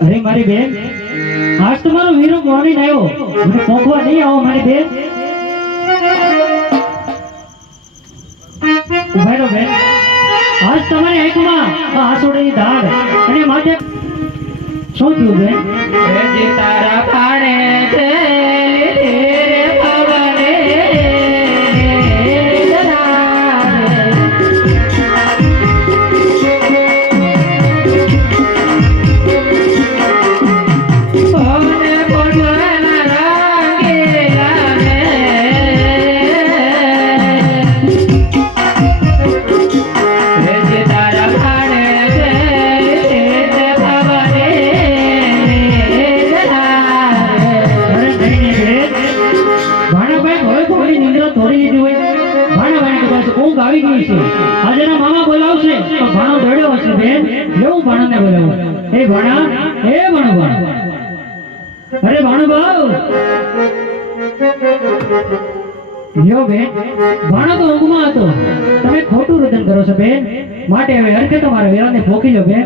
અરે મારી બેન, આજ તમારો વીરો મોર્નિંગ આવ્યો? મને પહોંચવા નહીં આવો મારી બેન. તારા પાણે આવી ગયું છે. આજે ના મામા બોલાવશે તો ભાણો દોડ્યો હશે. બેન લેવું ભાણાને બોલાવો. એ ભાણા, એ ભાણો ભાણો. અરે ભાણો ભાવ લ્યો બેન, ભાણો તો ઊંઘમાં હતો. તમે ખોટું રુદન કરો છો બેન. માટે હવે હરકે તમારા વેરાને ભોકી લો બેન.